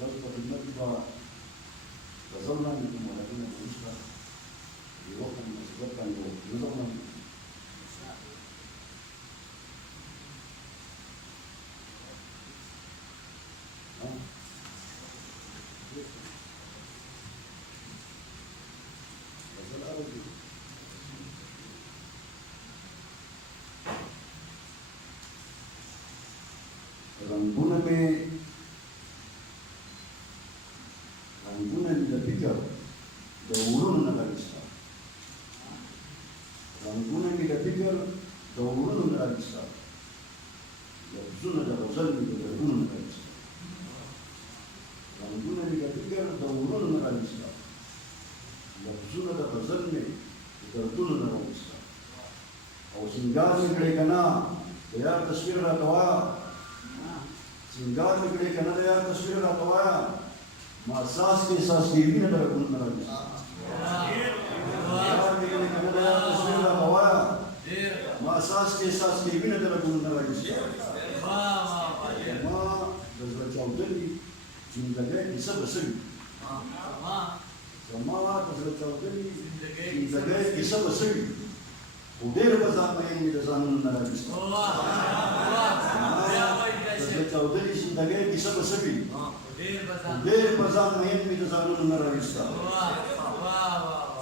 خلق المكتبة تظلنا منكم ولكن المشكلة يوقع المسجد كان يظلم rangkuna ni fikir dahulu nak bisa rangkuna ni fikir dahulu nak bisa zona da bazal ni dahulu nak bisa rangkuna ni fikir dahulu nak bisa zona da bazal ni dahulu nak bisa au singgah ni kerana ya taswir ratwa singgah में कड़े कन्नड़ या तस्वीर रखवाया मासास के साथ टीवी ने तरह कुछ नरक singgah में कड़े कन्नड़ या तस्वीर रखवाया मासास के साथ टीवी ने तरह कुछ नरक माँ दसरा चौधरी जिंदगी इस बसरी समावा दसरा चौधरी जिंदगी इस बसरी उधर बाजार में ये दजानन नरक चौधरी जिंदगी किसा बसबी देर बाजार में भी दजानन नरगिस्ता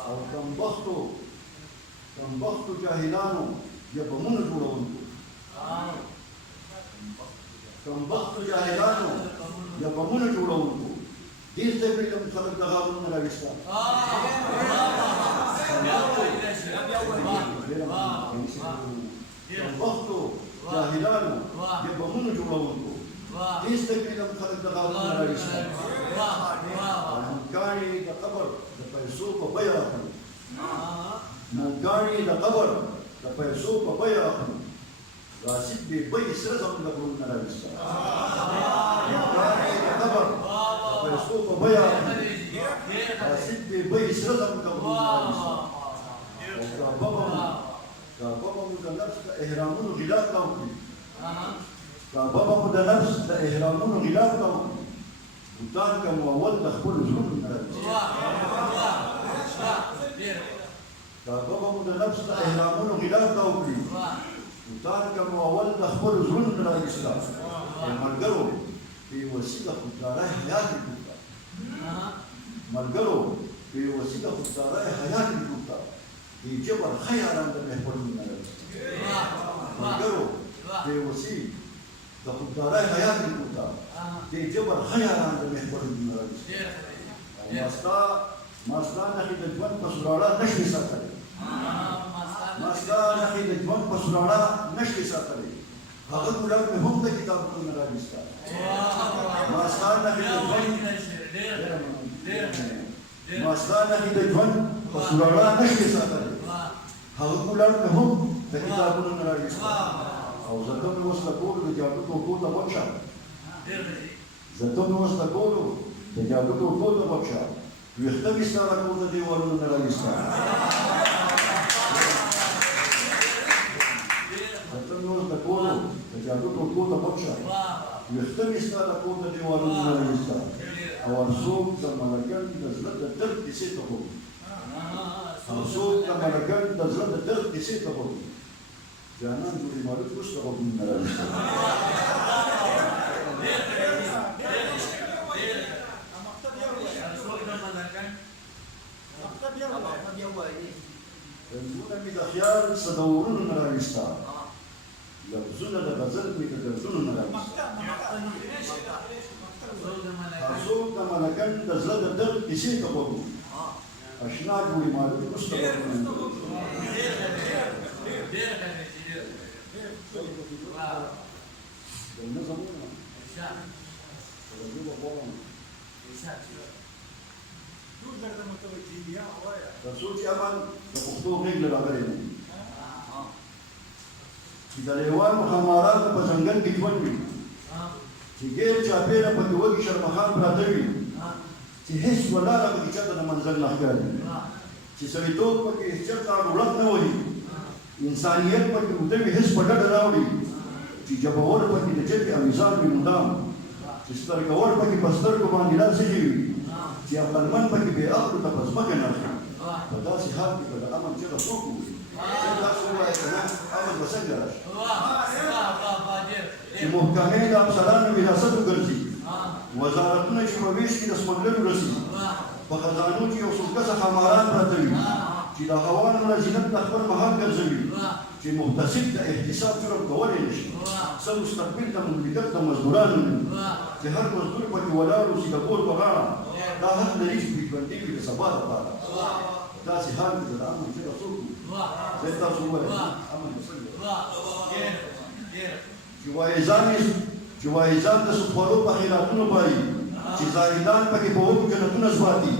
और कम वक्त जाहिलानो ये बमुन जुड़ा उनको कम वक्त जाहिलानो ये बमुन जुड़ा उनको दिल से भी कम खलक दगावन नरगिस्ता कम वक्त जाहिलानो ये बमुन जुड़ा उनको इस तकरीर हम खलक दगावन नरगिस्ता नंकानी दा कबर दा पैसों को बया करो नंकानी दा कबर दा पैसों को बया करो राशिद भी बई सरजम दगावन नरगिस्ता नंकानी दा कबर दा पैसों को बया करो राशिद भी बई सरजम दगावन नरगिस्ता का बाबा मुझे नफ्स का एहरामुन गिलाफ लाऊंगी बाबा मुझे नफ्स का एहरामुन गिलाफ लाऊंगी भूटान का मुअव्वल दखल जुल्म नरगिस्ता का बाबा मुझे नफ्स का एहरामुन गिलाफ लाऊंगी भूटान का मुअव्वल दखल जुल्म नरगिस्ता मलगरो बेवसीला खुदारा हयात बिकुता मलगरो बेवसीला खुदारा हयात बिकुता ये जबर खयारान दा महफूज नरगिस्ता मलगरो बेवसी दा खुदारा हयात बिकुता ये जबर खयारान दा महफूज नरगिस्ता मास्ता नहीं दजवन पसुराड़ा नशे सा करे मास्ता नहीं दजवन पसुराड़ा नशे सा करे अगर उलट में हम दा किताब को नरगिस्ता मास्ता नहीं दजवन मास्ता नहीं दजवन पसुराड़ा नशे सा करे अगर उलट में हम दा किताब को नरगिस्ता और ज़तम में वस्ता कोड में जादू को कोड बख्शा ज़तम में वस्ता कोड में जादू को कोड बख्शा يختبي سارة كودا دي ورون نراليستا فتنوز تقولوا تجادوكو كودا بطشا يختبي سارة كودا دي ورون نراليستا أورسوك تمالكان تزلد ترد تسيطه أورسوك تمالكان تزلد ترد تسيطه جانان جولي مالك مستغو من نراليستا يقولون بالأخيار سدورون نراليستا يبزون لغزل ميتدرزون نراليستا أرسول تمالكان تزلد درد كسيك بطو أشناك ولمالك مستقر من رسول کی امان پختو غیږ راغلی دی چې د لیوان مخامارات په ځنګل کې ژوند وي چې ګیر چاپېره پکې وږي شرمخان پراته وي چې هېڅ ولاړه پکې چاته د منزل نه ښکاري چې سړیتوب پکې چېرته ډوړک نه وهي انسانیت پکې اوده وي هېڅ په ډډه راوړي چې جبور پکې د جبې او میزان وي مدام چې سترګور پکې په سترګو باندې راسېږي وي چې عقلمن پکې بې عقلو ته په ځمکه ناست وي په داسې حال کې به د امن چغه څوک ووایي تاسو ووایئ که نه امن به څنګه راشي چې محکمې د افسرانو وراثت وګرځي وزارتونه چې په ویش کې د سمګلرو رسي په خزانو کې یو څو کسه ښاماران پراته وي چې د هوانو نه زینت ته خپل محل ګرځوي چې محتسب د احتساب جرم کولی نه شي څه مستقبل د مملکت د مزدورانو چې هر مزدور پکې ولاړ اوسي د کور په غاړه دا حق لري چې ژوندي وي د سبا لپاره داسې حال کې د امن چغه څوک وي تاسو ووایئ امن به څنګه چې وایزان د سودخورو په خیراتونو پایي چې زاهدان پکې په اوږو جنتونه ځواتي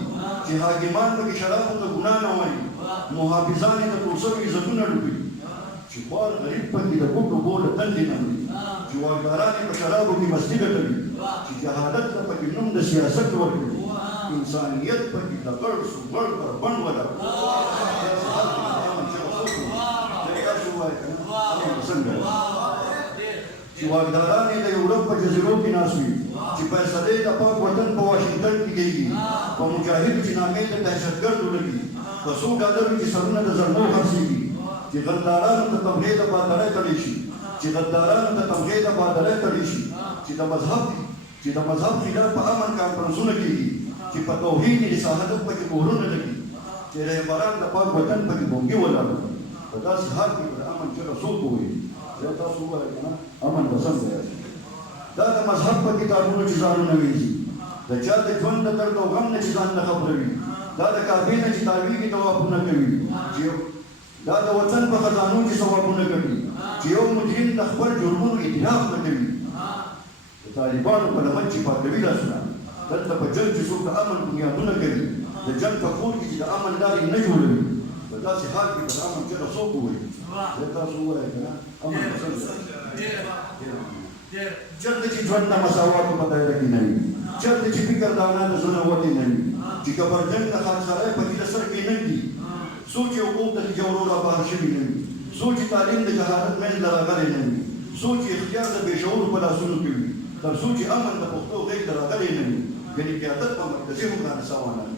چې حاکمان پکې شرابو ته ګناه نه وایي محافظان یې د ټول شوي عزتونه لوټي چې خوار غریب پکې د ګوتو بوله تندې نه وړي چې واکداران یې په شرابو کې مستي ګټوي چې جهالت ته پکې نوم د سیاست ورکوي انسانیت پکې د غړ سوغړ پر بڼ ولاړ چې واکداران یې د یورپ په جزیرو کې ناست وي چې فیصلې د پاک وطن په واشنګټن کې کېږي په مجاهدو چې نامې د دهشتګردو لګي په څو ډالرو چې سرونه د زرمو خرڅېږي چې غدارانو ته تمغې د بادرۍ تړی شي چې غدارانو ته تمغې د بادرۍ تړی شي چې د مذهب خلاف په امن کانفرنسونه کېږي چې په توحید شهادت پکې مهرونه لګي چې رهبران د پاک وطن پکې بونګې ولاړ په داسې حال کې د امن چغه څوک ووایي تاسو ووایئ که نه امن به څنګه راشي دا د مذهب په کتابونو چې ځانونه ویځي د چا د ژوند د درد او غم نه چې ځان نه خبروي دا د کعبې نه چې تاویږي طوافونه کوي دا د وطن په خزانو چې ثوابونه کوي چې یو مجرم د خپل جرمونو اعتراف نه کوي د طالبانو په لمن چې پاکوي لاسونه دلته په جنګ چې څوک د امن بنیادونه کوي د جنګ په کور کې چې د امن لارې نه جوړوي په داسې حال کې د امن چغه څوک ووایي تاسو ووایئ که نه امن به څنګه چېرته چې ژوند د مساواتو په دایره کې نه وي چېرته چې فکر د انا د زړه وتې نه وي چې کبرجن د خاکسارۍ په کیله سر کې نه ږدي څوک چې حقوق د جوړو رابهر شوي نه وي څوک چې تعلیم د جهالت منځ ته راغلی نه وي څوک چې اختیار د بېشعورو په لاسونو کې وي تر څو چې امن د پښتو غېږ ته راغلی نه وي یعنې قیادت په مرکزي حکمراني سوانه وي